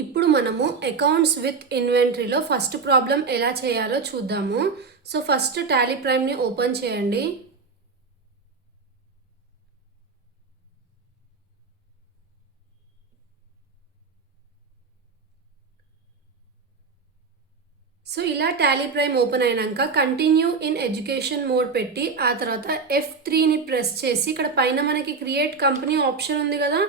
ఇప్పుడు మనము accounts with ఇన్వెంటరీలో first problem ఎలా చేయాలో చూద్దాము. సో ఫస్ట్ టాలీ ప్రైమ్ని ఓపెన్ చేయండి. సో ఇలా టాలీ ప్రైమ్ ఓపెన్ అయినాక కంటిన్యూ ఇన్ ఎడ్యుకేషన్ మోడ్ పెట్టి ఆ తర్వాత F3ని ప్రెస్ చేసి ఇక్కడ పైన మనకి క్రియేట్ కంపెనీ ఆప్షన్ ఉంది కదా.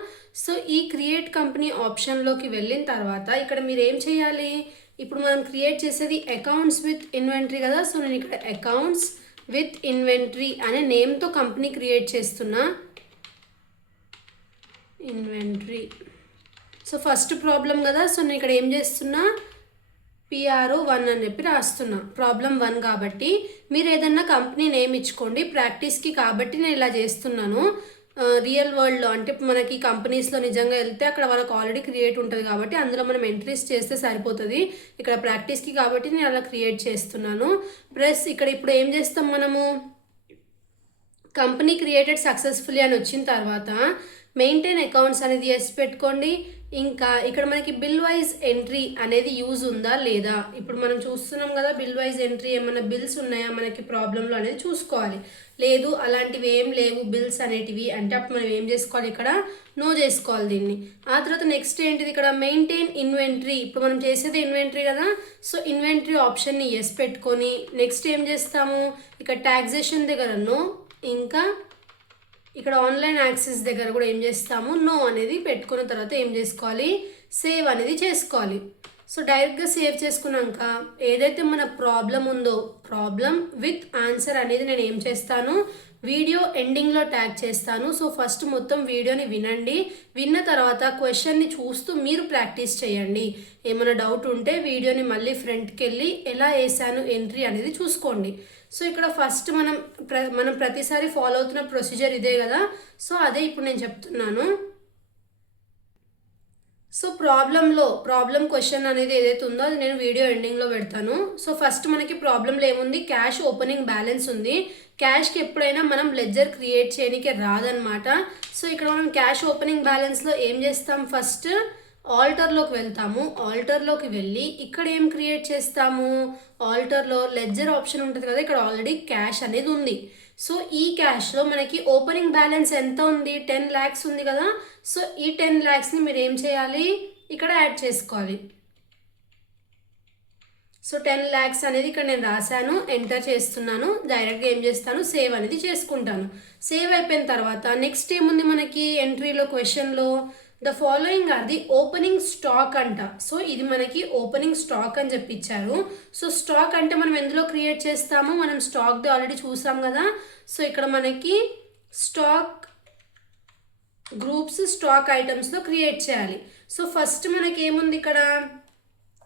సో ఈ క్రియేట్ కంపెనీ ఆప్షన్లోకి వెళ్ళిన తర్వాత ఇక్కడ మీరు ఏం చేయాలి, ఇప్పుడు మనం క్రియేట్ చేసేది అకౌంట్స్ విత్ ఇన్వెంటరీ కదా. సో నేను ఇక్కడ అకౌంట్స్ విత్ ఇన్వెంటరీ అనే నేమ్తో కంపెనీ క్రియేట్ చేస్తున్నా, ఇన్వెంటరీ. సో ఫస్ట్ ప్రాబ్లం కదా, సో నేను ఇక్కడ ఏం చేస్తున్నా, PRO1 అని చెప్పి రాస్తున్నా, ప్రాబ్లం 1 కాబట్టి. మీరు ఏదన్నా కంపెనీ నేమ్ ఇచ్చుకోండి, ప్రాక్టీస్కి కాబట్టి నేను ఇలా చేస్తున్నాను. రియల్ వరల్డ్లో అంటే మనకి కంపెనీస్లో నిజంగా వెళ్తే అక్కడ వాళ్ళకి ఆల్రెడీ క్రియేట్ ఉంటుంది కాబట్టి అందులో మనం ఎంట్రీస్ చేస్తే సరిపోతుంది. ఇక్కడ ప్రాక్టీస్కి కాబట్టి నేను అలా క్రియేట్ చేస్తున్నాను. ప్లస్ ఇక్కడ ఇప్పుడు ఏం చేస్తాం మనము, కంపెనీ క్రియేటెడ్ సక్సెస్ఫుల్లీ అని వచ్చిన తర్వాత మెయింటైన్ అకౌంట్స్ అనేది ఎస్ పెట్టుకోండి. ఇంకా ఇక్కడ మనకి బిల్ వైజ్ ఎంట్రీ అనేది యూజ్ ఉందా లేదా, ఇప్పుడు మనం చూస్తున్నాం కదా బిల్ వైజ్ ఎంట్రీ, ఏమైనా బిల్స్ ఉన్నాయా మనకి ప్రాబ్లంలో అనేది చూసుకోవాలి. లేదు అలాంటివి ఏం లేవు బిల్స్ అనేటివి అంటే అప్పుడు మనం ఏం చేసుకోవాలి, ఇక్కడ నో చేసుకోవాలి దీన్ని. ఆ తర్వాత నెక్స్ట్ ఏంటిది, ఇక్కడ మెయింటైన్ ఇన్వెంటరీ, ఇప్పుడు మనం చేసేది ఇన్వెంటరీ కదా. సో ఇన్వెంటరీ ఆప్షన్ని ఎస్ పెట్టుకొని నెక్స్ట్ ఏం చేస్తాము, ఇక్కడ ట్యాక్సేషన్ దగ్గర నో, ఇంకా ఇక్కడ ఆన్లైన్ యాక్సెస్ దగ్గర కూడా ఏం చేస్తాము, నో అనేది పెట్టుకున్న తర్వాత ఏం చేసుకోవాలి, సేవ్ అనేది చేసుకోవాలి. సో డైరెక్ట్గా సేవ్ చేసుకున్నాక ఏదైతే మన ప్రాబ్లం ఉందో ప్రాబ్లం విత్ ఆన్సర్ అనేది నేను ఏం చేస్తాను, వీడియో ఎండింగ్లో ట్యాగ్ చేస్తాను. సో ఫస్ట్ మొత్తం వీడియోని వినండి, విన్న తర్వాత క్వశ్చన్ని చూస్తూ మీరు ప్రాక్టీస్ చేయండి. ఏమైనా డౌట్ ఉంటే వీడియోని మళ్ళీ ఫ్రంట్కి వెళ్ళి ఎలా వేసాను ఎంట్రీ అనేది చూసుకోండి. సో ఇక్కడ ఫస్ట్ మనం ప్రతిసారి ఫాలో అవుతున్న ప్రొసీజర్ ఇదే కదా. సో అదే ఇప్పుడు నేను చెప్తున్నాను. సో ప్రాబ్లం క్వశ్చన్ అనేది ఏదైతే ఉందో అది నేను వీడియో ఎండింగ్లో పెడతాను. సో ఫస్ట్ మనకి ప్రాబ్లంలో ఏముంది, క్యాష్ ఓపెనింగ్ బ్యాలెన్స్ ఉంది. క్యాష్కి ఎప్పుడైనా మనం లెడ్జర్ క్రియేట్ చేయడానికి రాదనమాట. సో ఇక్కడ మనం క్యాష్ ఓపెనింగ్ బ్యాలెన్స్లో ఏం చేస్తాం, ఫస్ట్ ఆల్టర్లోకి వెళ్తాము. ఆల్టర్లోకి వెళ్ళి ఇక్కడ ఏం క్రియేట్ చేస్తాము, ఆల్టర్లో లెడ్జర్ ఆప్షన్ ఉంటుంది కదా, ఇక్కడ ఆల్రెడీ క్యాష్ అనేది ఉంది. సో ఈ క్యాష్లో మనకి ఓపెనింగ్ బ్యాలెన్స్ ఎంత ఉంది, 10 lakhs ఉంది కదా. సో ఈ 10 lakhsని మీరు ఏం చేయాలి, ఇక్కడ యాడ్ చేసుకోవాలి. సో 10 lakhs అనేది ఇక్కడ నేను రాశాను, ఎంటర్ చేస్తున్నాను. డైరెక్ట్గా ఏం చేస్తాను, సేవ్ అనేది చేసుకుంటాను. సేవ్ అయిపోయిన తర్వాత నెక్స్ట్ ఏముంది మనకి ఎంట్రీలో క్వశ్చన్లో, the following are the opening stock అంట. సో ఇది మనకి ఓపెనింగ్ స్టాక్ అని చెప్పించారు. సో స్టాక్ అంటే మనం ఎందులో క్రియేట్ చేస్తాము, మనం స్టాక్ది ఆల్రెడీ చూసాం కదా. సో ఇక్కడ మనకి స్టాక్ గ్రూప్స్ స్టాక్ ఐటమ్స్లో క్రియేట్ చేయాలి. సో ఫస్ట్ మనకి ఏముంది, ఇక్కడ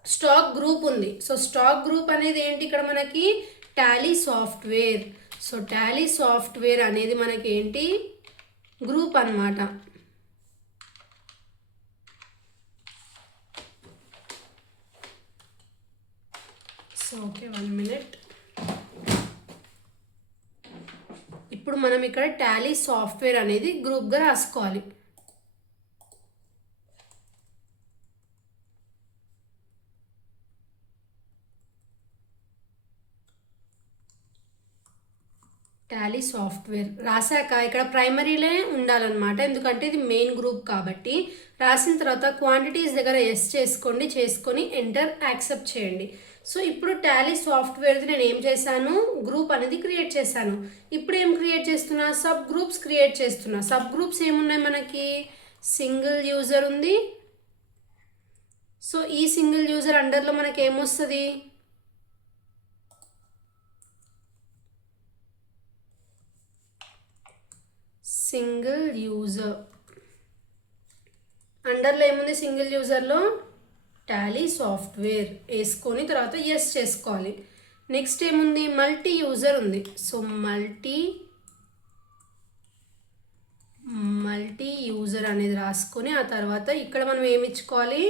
స్టాక్ గ్రూప్ ఉంది. సో స్టాక్ గ్రూప్ అనేది ఏంటి, ఇక్కడ మనకి Tally software. So Tally software అనేది మనకి ఏంటి, గ్రూప్ అన్నమాట. So okay 1 minute. ఇప్పుడు మనం ఇక్కడ టాలీ సాఫ్ట్వేర్ అనేది గ్రూప్గా రాసుకోవాలి. టాలీ సాఫ్ట్వేర్ రాశాక ఇక్కడ ప్రైమరీలే ఉండాలన్నమాట, ఎందుకంటే ఇది మెయిన్ గ్రూప్ కాబట్టి. రాసిన తర్వాత క్వాంటిటీస్ దగ్గర ఎస్ చేసుకొని ఎంటర్ యాక్సెప్ట్ చేయండి. సో ఇప్పుడు టాలీ సాఫ్ట్వేర్ది నేను ఏం చేశాను, గ్రూప్ అనేది క్రియేట్ చేశాను. ఇప్పుడు ఏం క్రియేట్ చేస్తున్నా, సబ్ గ్రూప్స్ క్రియేట్ చేస్తున్నా. సబ్ గ్రూప్స్ ఏమున్నాయి మనకి, సింగిల్ యూజర్ ఉంది. సో ఈ సింగిల్ యూజర్ అండర్లో మనకి ఏమొస్తుంది, సింగిల్ యూజర్ అండర్లో ఏముంది, సింగిల్ యూజర్లో టాలీ సాఫ్ట్వేర్ వేసుకొని తర్వాత ఎస్ చేసుకోవాలి. నెక్స్ట్ ఏముంది, మల్టీ యూజర్ ఉంది. సో మల్టీ యూజర్ అనేది రాసుకొని ఆ తర్వాత ఇక్కడ మనం ఏమి ఇచ్చుకోవాలి,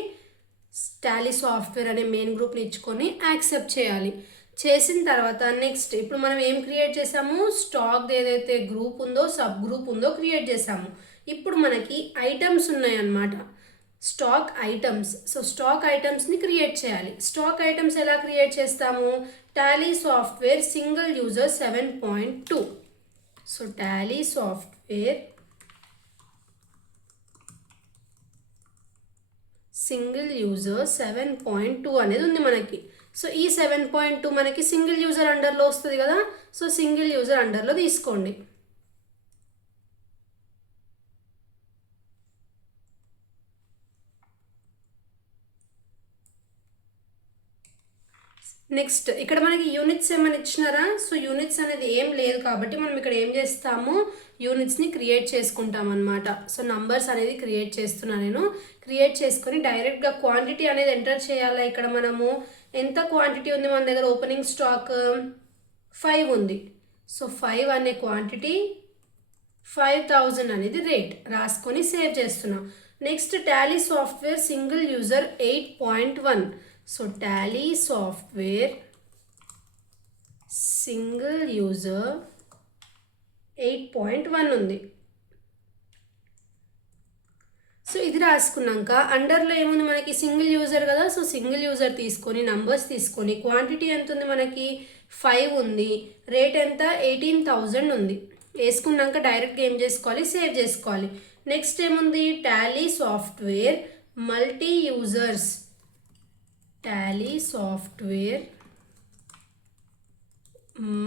టాలీ సాఫ్ట్వేర్ అనే మెయిన్ గ్రూప్ని ఇచ్చుకొని యాక్సెప్ట్ చేయాలి. చేసిన తర్వాత నెక్స్ట్ ఇప్పుడు మనం ఏం క్రియేట్ చేసాము, స్టాక్ ఏదైతే గ్రూప్ ఉందో సబ్ గ్రూప్ ఉందో క్రియేట్ చేసాము. ఇప్పుడు మనకి ఐటమ్స్ ఉన్నాయన్నమాట. Stock items. సో స్టాక్ ఐటమ్స్ని క్రియేట్ చేయాలి. స్టాక్ ఐటమ్స్ ఎలా క్రియేట్ చేస్తాము? Tally software single user 7.2. So Tally software single user 7.2 అనేది ఉంది మనకి. సో ఈ 7.2 మనకి సింగిల్ యూజర్ అండర్లో వస్తుంది కదా. సో సింగిల్ యూజర్ అండర్లో తీసుకోండి. నెక్స్ట్ ఇక్కడ మనకి యూనిట్స్ ఏమైనా ఇచ్చినారా? సో యూనిట్స్ అనేది ఏం లేదు కాబట్టి మనం ఇక్కడ ఏం చేస్తాము, యూనిట్స్ని క్రియేట్ చేసుకుంటాం అనమాట. సో నంబర్స్ అనేది క్రియేట్ చేస్తున్నా నేను. క్రియేట్ చేసుకొని డైరెక్ట్గా క్వాంటిటీ అనేది ఎంటర్ చేయాలి. ఇక్కడ మనము ఎంత క్వాంటిటీ ఉంది మన దగ్గర? ఓపెనింగ్ స్టాక్ 5 ఉంది. సో 5 అనే క్వాంటిటీ, 5000 అనేది రేట్ రాసుకొని సేవ్ చేస్తున్నాం. Next Tally software single user 8.1. So Tally software single user 8.1 ఉంది. సో ఇది రాసుకున్నాక అండర్లో ఏముంది మనకి? సింగిల్ యూజర్ కదా. సో సింగిల్ యూజర్ తీసుకొని నంబర్స్ తీసుకొని క్వాంటిటీ ఎంత ఉంది మనకి? 5 ఉంది. రేట్ ఎంత? 18,000 ఉంది. వేసుకున్నాక డైరెక్ట్గా ఏం చేసుకోవాలి? సేవ్ చేసుకోవాలి. నెక్స్ట్ ఏముంది? Tally software multi users. Tally software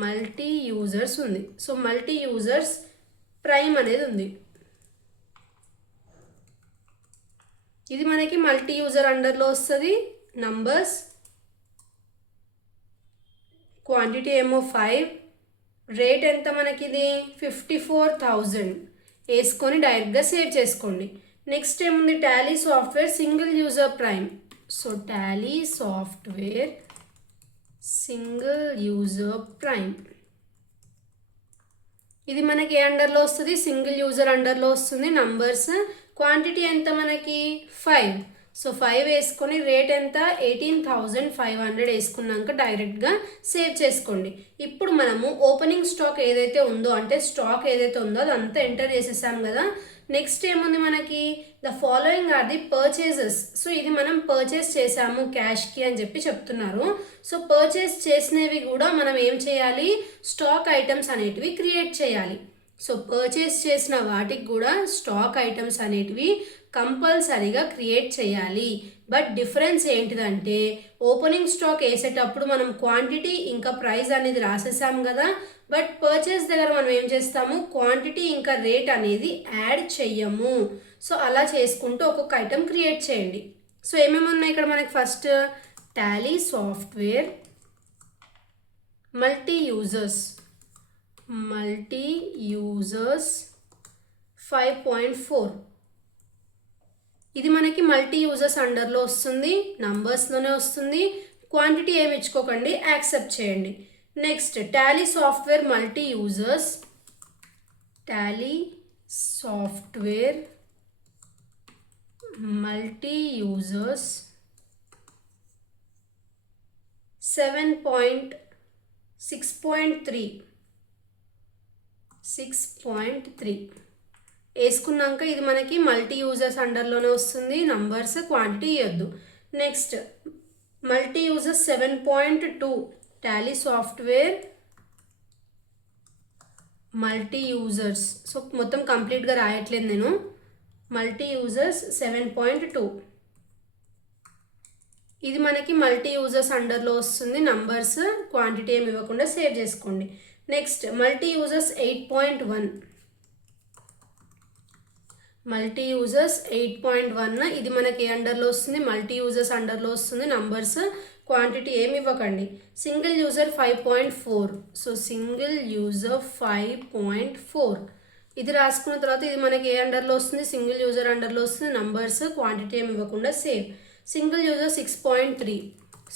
multi users ఉంది. సో మల్టీ యూజర్స్ ప్రైమ్ అనేది ఉంది. ఇది మనకి మల్టీ యూజర్ అండర్లో వస్తుంది. నంబర్స్, క్వాంటిటీ ఏమో 5, రేట్ ఎంత మనకి? ఇది 54,000. వేసుకొని డైరెక్ట్గా సేవ్ చేసుకోండి. నెక్స్ట్ ఏముంది? Tally software single user prime. So Tally software single user prime. ఇది మనకి ఏ అండర్లో వస్తుంది? సింగిల్ యూజర్ అండర్లో వస్తుంది. నంబర్స్, క్వాంటిటీ ఎంత మనకి? 5. సో 5 వేసుకొని రేట్ ఎంత? 18,500 వేసుకున్నాక డైరెక్ట్గా సేవ్ చేసుకోండి. ఇప్పుడు మనము ఓపెనింగ్ స్టాక్ ఏదైతే ఉందో, అంటే స్టాక్ ఏదైతే ఉందో అదంతా ఎంటర్ చేసేసాం కదా. నెక్స్ట్ ఏముంది మనకి? The following are the purchases. So ఇది మనం పర్చేస్ చేసాము క్యాష్కి అని చెప్పి చెప్తున్నారు. సో పర్చేస్ చేసినవి కూడా మనం ఏం చేయాలి? స్టాక్ ఐటమ్స్ అనేటివి క్రియేట్ చేయాలి. సో పర్చేస్ చేసిన వాటికి కూడా స్టాక్ ఐటమ్స్ అనేటివి కంపల్సరీగా క్రియేట్ చేయాలి. బట్ డిఫరెన్స్ ఏంటిదంటే ఓపెనింగ్ స్టాక్ వేసేటప్పుడు మనం క్వాంటిటీ ఇంకా ప్రైస్ అనేది రాసేసాం కదా. బట్ పర్చేస్ దగ్గర మనం ఏం చేస్తాము? క్వాంటిటీ ఇంకా రేట్ అనేది యాడ్ చెయ్యము. సో అలా చేసుకుంటూ ఒక్కొక్క ఐటమ్ క్రియేట్ చేయండి. సో ఏమేమి ఉన్నాయి ఇక్కడ మనకి? First Tally software multi users 5.4. ఇది మనకి మల్టీ యూజర్స్ అండర్లో వస్తుంది. నంబర్స్లోనే వస్తుంది. క్వాంటిటీ ఏమి ఇచ్చుకోకండి, యాక్సెప్ట్ చేయండి. Next Tally software multi users 6.3 వేసుకున్నాక ఇది మనకి మల్టీ యూజర్స్ అండర్లోనే వస్తుంది. నంబర్స్, క్వాంటిటీ ఇవ్వద్దు. Next multi users 7.2 Tally software multi users. So మొత్తం కంప్లీట్గా రాయట్లేదు నేను. మల్టీ యూజర్స్ 7.2 ఇది మనకి మల్టీ యూజర్స్ అండర్లో వస్తుంది. నంబర్స్, క్వాంటిటీ ఏమి ఇవ్వకుండా సేవ్ చేసుకోండి. Next multi users 8.1 multi users 8.1 ఇది మనకి ఏ అండర్లో వస్తుంది? మల్టీ యూజర్స్ అండర్లో వస్తుంది. నంబర్స్, క్వాంటిటీ ఏమి ఇవ్వకండి. Single user 5.4 so single user 5.4 ఇది రాసుకున్న తర్వాత ఇది మనకి ఏ అండర్లో వస్తుంది? సింగిల్ యూజర్ అండర్లో వస్తుంది. నంబర్స్, క్వాంటిటీ ఏమి ఇవ్వకుండా save. Single user 6.3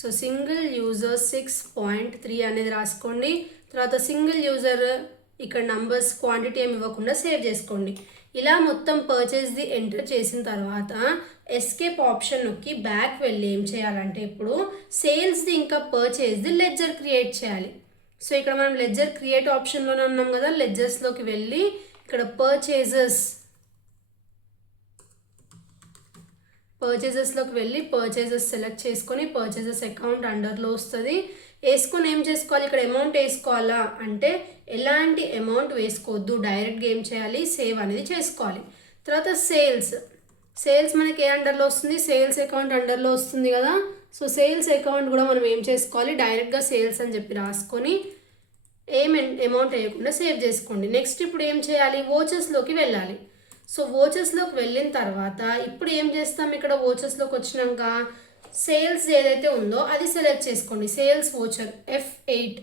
so single user 6.3 అనేది రాసుకోండి. తర్వాత సింగిల్ యూజర్ ఇక్కడ నంబర్స్, క్వాంటిటీ ఏమి ఇవ్వకుండా సేవ్ చేసుకోండి. ఇలా మొత్తం పర్చేస్ది ఎంటర్ చేసిన తర్వాత ఎస్కేప్ ఆప్షన్ నొక్కి బ్యాక్ వెళ్ళి ఏం చేయాలంటే ఇప్పుడు సేల్స్ది ఇంకా పర్చేస్ది లెడ్జర్ క్రియేట్ చేయాలి. సో ఇక్కడ మనం లెడ్జర్ క్రియేట్ ఆప్షన్లోనే ఉన్నాం కదా. లెడ్జర్స్లోకి వెళ్ళి ఇక్కడ పర్చేజెస్లోకి వెళ్ళి పర్చేజెస్ సెలెక్ట్ చేసుకొని పర్చేజెస్ అకౌంట్ అండర్లో వస్తుంది. వేసుకొని ఏం చేసుకోవాలి, ఇక్కడ అమౌంట్ వేసుకోవాలా అంటే ఎలాంటి అమౌంట్ వేసుకోవద్దు, డైరెక్ట్గా ఏం చేయాలి, సేవ్ అనేది చేసుకోవాలి. తర్వాత సేల్స్ మనకి ఏ అండర్లో వస్తుంది, సేల్స్ అకౌంట్ అండర్లో వస్తుంది కదా. సో సేల్స్ అకౌంట్ కూడా మనం ఏం చేసుకోవాలి, డైరెక్ట్గా సేల్స్ అని చెప్పి రాసుకొని ఏం అమౌంట్ వేయకుండా సేవ్ చేసుకోండి. నెక్స్ట్ ఇప్పుడు ఏం చేయాలి, వోచర్స్లోకి వెళ్ళాలి. సో వోచర్స్లోకి వెళ్ళిన తర్వాత ఇప్పుడు ఏం చేస్తాం, ఇక్కడ వోచర్స్లోకి వచ్చినాక సేల్స్ ఏదైతే ఉందో అది సెలెక్ట్ చేసుకోండి. Sales voucher F8.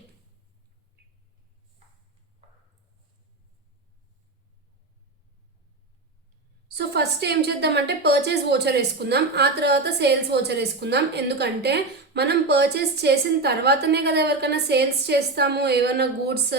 So first ఏం చేద్దామంటే పర్చేస్ వోచర్ వేసుకుందాం, ఆ తర్వాత సేల్స్ వోచర్ వేసుకుందాం. ఎందుకంటే మనం పర్చేస్ చేసిన తర్వాతనే కదా ఎవరికైనా సేల్స్ చేస్తాము ఏమైనా గూడ్స్.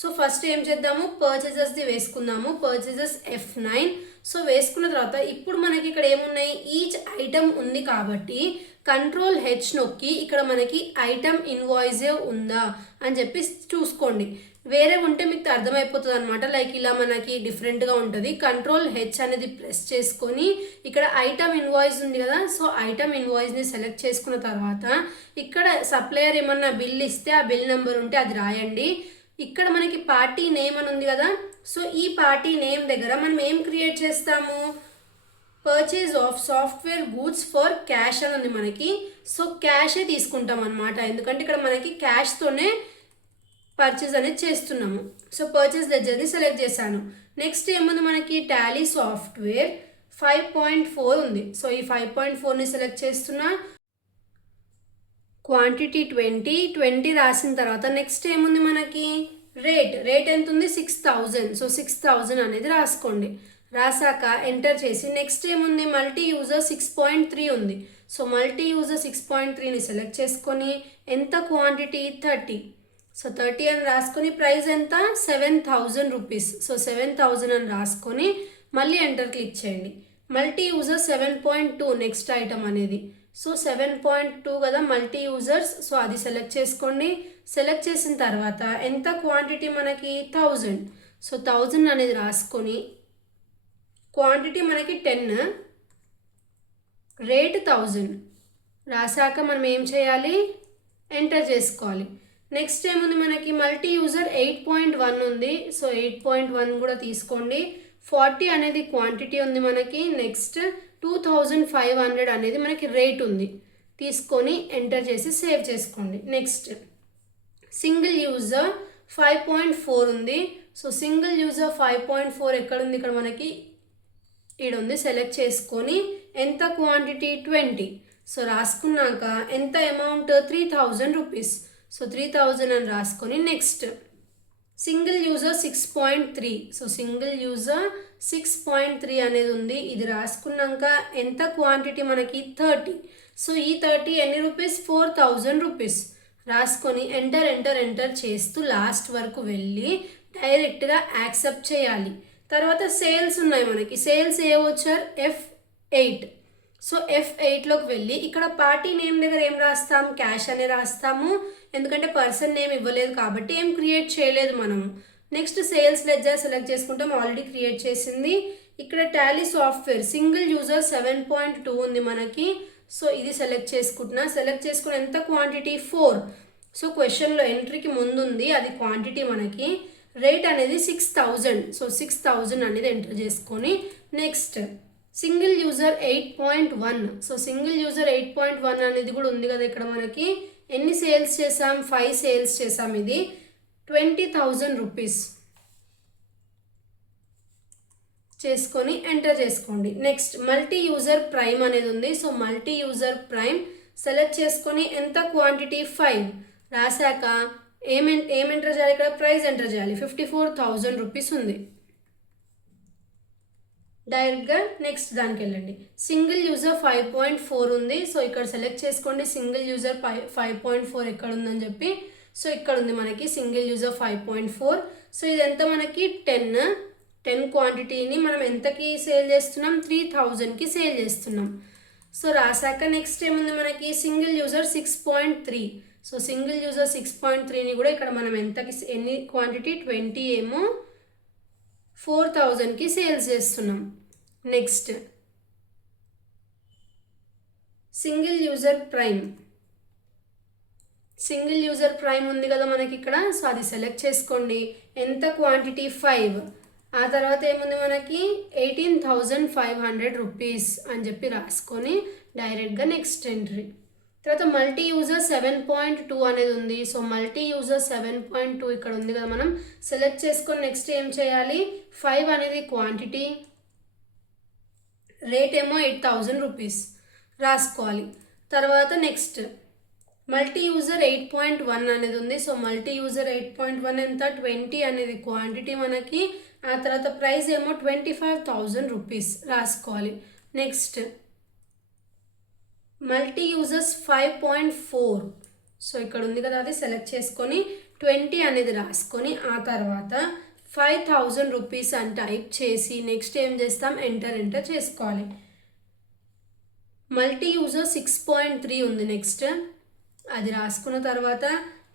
సో ఫస్ట్ ఏం చేద్దాము, పర్చేజెస్ది వేసుకుందాము, పర్చేజెస్ F9. సో వేసుకున్న తర్వాత ఇప్పుడు మనకి ఇక్కడ ఏమున్నాయి, ఈచ్ ఐటమ్ ఉంది కాబట్టి Ctrl+H నొక్కి ఇక్కడ మనకి ఐటమ్ ఇన్వాయిసే ఉందా అని చెప్పి చూసుకోండి. వేరే ఉంటే మీకు అర్థమైపోతుంది అనమాట. లైక్ ఇలా మనకి డిఫరెంట్గా ఉంటుంది. Ctrl+H అనేది ప్రెస్ చేసుకొని ఇక్కడ ఐటమ్ ఇన్వాయిస్ ఉంది కదా, సో ఐటమ్ ఇన్వాయిస్ని సెలెక్ట్ చేసుకున్న తర్వాత ఇక్కడ సప్లయర్ ఏమన్నా బిల్ ఇస్తే ఆ బిల్ నెంబర్ ఉంటే అది రాయండి. ఇక్కడ మనకి పార్టీ నేమ్ అని ఉంది కదా, సో ఈ పార్టీ నేమ్ దగ్గర మనం ఏం క్రియేట్ చేస్తాము, purchase of software goods for cash అని ఉంది మనకి. సో క్యాషే తీసుకుంటాం అనమాట, ఎందుకంటే ఇక్కడ మనకి క్యాష్తోనే పర్చేజ్ అనేది చేస్తున్నాము. సో పర్చేజ్ లెడ్జర్ని సెలెక్ట్ చేశాను. నెక్స్ట్ ఏముంది మనకి, టాలీ సాఫ్ట్వేర్ 5.4 ఉంది. సో ఈ 5.4ని సెలెక్ట్ చేస్తున్నా. క్వాంటిటీ 20 రాసిన తర్వాత నెక్స్ట్ ఏముంది మనకి, రేట్ ఎంత ఉంది, 6000. సో 6000 అనేది రాసుకోండి. రాసాక ఎంటర్ చేసి నెక్స్ట్ ఏముంది, మల్టీ యూజర్ 6.3 ఉంది. సో మల్టీ యూజర్ 6.3ని సెలెక్ట్ చేసుకొని ఎంత క్వాంటిటీ 30. సో 30 అని రాసుకొని ప్రైస్ ఎంత 7000 రూపీస్. సో 7000 అని రాసుకొని మళ్ళీ ఎంటర్ క్లిక్ చేయండి. మల్టీ యూజర్ 7.2 నెక్స్ట్ ఐటమ్ అనేది. సో 7.2 కదా మల్టీ యూజర్స్. సో అది సెలెక్ట్ చేసుకోండి. సెలెక్ట్ చేసిన తర్వాత ఎంత క్వాంటిటీ మనకి 1000. సో 1000 అనేది రాసుకొని క్వాంటిటీ మనకి 10, రేట్ 1000 రాసాక మనం ఏం చేయాలి, ఎంటర్ చేసుకోవాలి. నెక్స్ట్ ఏముంది మనకి, మల్టీ యూజర్ 8.1 ఉంది. సో 8.1 కూడా తీసుకోండి. 40 అనేది క్వాంటిటీ ఉంది మనకి. నెక్స్ట్ 2500 అనేది మనకి రేట్ ఉంది. తీసుకొని ఎంటర్ చేసి సేవ్ చేసుకోండి. నెక్స్ట్ సింగిల్ యూజర్ 5.4 ఉంది. సో సింగిల్ యూజర్ 5.4 ఎక్కడ ఉంది, ఇక్కడ మనకి ఈడ ఉంది. సెలెక్ట్ చేసుకొని ఎంత క్వాంటిటీ 20. సో రాసుకున్నాక ఎంత అమౌంట్ 3000 రూపీస్. సో 3000 అని రాసుకొని next single user 6.3. So single user 6.3 అనేది ఉంది. ఇది రాసుకున్నాక ఎంత క్వాంటిటీ మనకి 30. సో ఈ 30 ఎన్ని రూపీస్, 4000 రూపీస్ రాసుకొని ఎంటర్ చేస్తూ లాస్ట్ వరకు వెళ్ళి డైరెక్ట్గా యాక్సెప్ట్ చేయాలి. తర్వాత సేల్స్ ఉన్నాయి మనకి. సేల్స్ ఏ వచ్చారు F8. సో F8లోకి వెళ్ళి ఇక్కడ పార్టీ నేమ్ దగ్గర ఏం రాస్తాం, క్యాష్ అనే రాస్తాము. ఎందుకంటే పర్సన్ నేమ్ ఇవ్వలేదు కాబట్టి ఏం క్రియేట్ చేయలేదు మనము. నెక్స్ట్ సేల్స్ లెడ్జర్ సెలెక్ట్ చేసుకుంటాం, ఆల్రెడీ క్రియేట్ చేసింది. ఇక్కడ టాలీ సాఫ్ట్వేర్ సింగిల్ యూజర్ 7.2 ఉంది మనకి. సో ఇది సెలెక్ట్ చేసుకుంటున్నా. సెలెక్ట్ చేసుకుని ఎంత క్వాంటిటీ 4. సో క్వశ్చన్లో ఎంట్రీకి ముందు ఉంది అది క్వాంటిటీ మనకి. రేట్ అనేది 6000. సో 6000 అనేది ఎంటర్ చేసుకొని next single user 8.1. So single user 8.1 అనేది కూడా ఉంది కదా ఇక్కడ మనకి. ఎన్ని సేల్స్ చేసాం, 5 సేల్స్ చేసాం. ఇది 20,000 రూపీస్ చేసుకొని ఎంటర్ చేసుకోండి. నెక్స్ట్ మల్టీ యూజర్ ప్రైమ్ అనేది ఉంది. So multi user prime select చేసుకొని ఎంత క్వాంటిటీ 5 రాసాక ఏం ఎంటర్ చేయాలి, ఇక్కడ ప్రైస్ ఎంటర్ చేయాలి. 54,000 రూపీస్ ఉంది. డైరెక్ట్గా నెక్స్ట్ దానికి వెళ్ళండి. సింగిల్ యూజర్ 5.4 ఉంది. సో ఇక్కడ సెలెక్ట్ చేసుకోండి సింగిల్ యూజర్ 5.4 ఎక్కడ ఉందని చెప్పి. సో ఇక్కడ ఉంది మనకి సింగిల్ యూజర్ 5.4. సో ఇది ఎంత మనకి 10 క్వాంటిటీని మనం ఎంతకి సేల్ చేస్తున్నాం, 3000కి సేల్ చేస్తున్నాం. సో రాసాక నెక్స్ట్ ఏముంది మనకి, single user 6.3. So single user 6.3ని కూడా ఇక్కడ మనం ఎన్ని క్వాంటిటీ 20 ఏమో 4000కి సేల్స్ చేస్తున్నాం. నెక్స్ట్ సింగిల్ యూజర్ ప్రైమ్ ఉంది కదా మనకి ఇక్కడ. సో అది సెలెక్ట్ చేసుకోండి. ఎంత క్వాంటిటీ 5. ఆ తర్వాత ఏముంది మనకి 18,500 రూపీస్ అని చెప్పి రాసుకొని డైరెక్ట్గా నెక్స్ట్ ఎంట్రీ. తర్వాత మల్టీ యూజర్ 7.2 అనేది ఉంది. సో మల్టీ యూజర్ 7.2 ఇక్కడ ఉంది కదా, మనం సెలెక్ట్ చేసుకొని నెక్స్ట్ ఏం చేయాలి, 5 అనేది క్వాంటిటీ, రేట్ ఏమో 8,000 రూపీస్ రాసుకోవాలి. తర్వాత నెక్స్ట్ మల్టీ యూజర్ 8.1 అనేది ఉంది. సో మల్టీ యూజర్ 8.1 ఎంత, 20 అనేది క్వాంటిటీ మనకి. ఆ తర్వాత ప్రైస్ ఏమో 25,000 రూపీస్ రాసుకోవాలి. Next multi users 5.4. సో ఇక్కడ ఉంది కదా, అది సెలెక్ట్ చేసుకొని 20 అనేది రాసుకొని ఆ తర్వాత 5,000 రూపీస్ అని టైప్ చేసి నెక్స్ట్ ఏం చేస్తాం, ఎంటర్ చేసుకోవాలి. మల్టీ యూజర్ 6.3 ఉంది. నెక్స్ట్ అది రాసుకున్న తర్వాత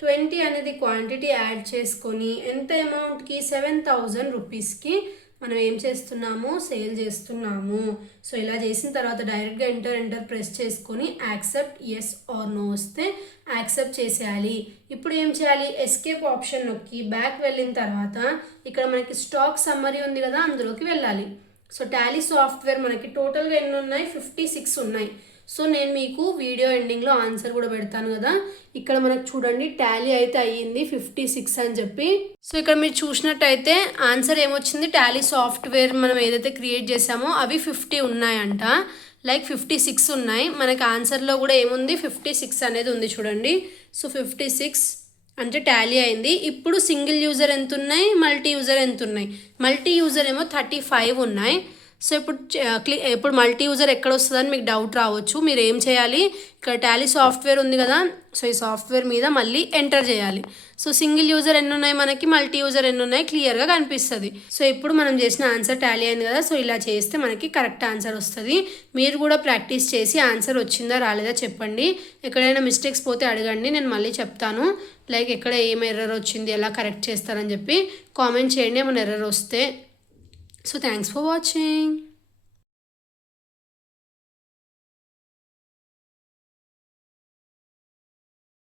20 అనేది క్వాంటిటీ యాడ్ చేసుకొని ఎంత అమౌంట్కి, 7,000 రూపీస్కి మనం ఏం చేస్తున్నాము, సేల్ చేస్తున్నాము. సో ఇలా చేసిన తర్వాత డైరెక్ట్గా ఎంటర్ ప్రెస్ చేసుకొని యాక్సెప్ట్ ఎస్ ఆర్ నో వస్తే యాక్సెప్ట్ చేసేయాలి. ఇప్పుడు ఏం చేయాలి, ఎస్కేప్ ఆప్షన్ నొక్కి బ్యాక్ వెళ్ళిన తర్వాత ఇక్కడ మనకి స్టాక్ సమ్మరీ ఉంది కదా, అందులోకి వెళ్ళాలి. సో టాలీ సాఫ్ట్వేర్ మనకి టోటల్గా ఎన్ని ఉన్నాయి, 56 ఉన్నాయి. సో నేను మీకు వీడియో ఎండింగ్లో ఆన్సర్ కూడా పెడతాను కదా. ఇక్కడ మనకు చూడండి టాలీ అయితే అయ్యింది 56 అని చెప్పి. సో ఇక్కడ మీరు చూసినట్టయితే ఆన్సర్ ఏమొచ్చింది, టాలీ సాఫ్ట్వేర్ మనం ఏదైతే క్రియేట్ చేసామో అవి 50 ఉన్నాయంట. లైక్ 56 ఉన్నాయి. మనకి ఆన్సర్లో కూడా ఏముంది, 56 అనేది ఉంది చూడండి. సో 56 అంటే టాలీ అయింది. ఇప్పుడు సింగిల్ యూజర్ ఎంత ఉన్నాయి, మల్టీ యూజర్ ఎంత ఉన్నాయి. మల్టీ యూజర్ ఏమో 35 ఉన్నాయి. సో ఇప్పుడు మల్టీ యూజర్ ఎక్కడ వస్తుందని మీకు డౌట్ రావచ్చు. మీరు ఏం చేయాలి, ఇక్కడ టాలీ సాఫ్ట్వేర్ ఉంది కదా, సో ఈ సాఫ్ట్వేర్ మీద మళ్ళీ ఎంటర్ చేయాలి. సో సింగిల్ యూజర్ ఎన్ని ఉన్నాయి మనకి, మల్టీ యూజర్ ఎన్ని ఉన్నాయి క్లియర్గా కనిపిస్తుంది. సో ఇప్పుడు మనం చేసిన ఆన్సర్ టాలీ అయింది కదా. సో ఇలా చేస్తే మనకి కరెక్ట్ ఆన్సర్ వస్తుంది. మీరు కూడా ప్రాక్టీస్ చేసి ఆన్సర్ వచ్చిందా రాలేదా చెప్పండి. ఎక్కడైనా మిస్టేక్స్ పోతే అడగండి, నేను మళ్ళీ చెప్తాను. లైక్ ఎక్కడ ఏం ఎర్రర్ వచ్చింది, ఎలా కరెక్ట్ చేస్తారని చెప్పి కామెంట్ చేయండి ఏమైనా ఎర్రర్ వస్తే. So thanks for watching.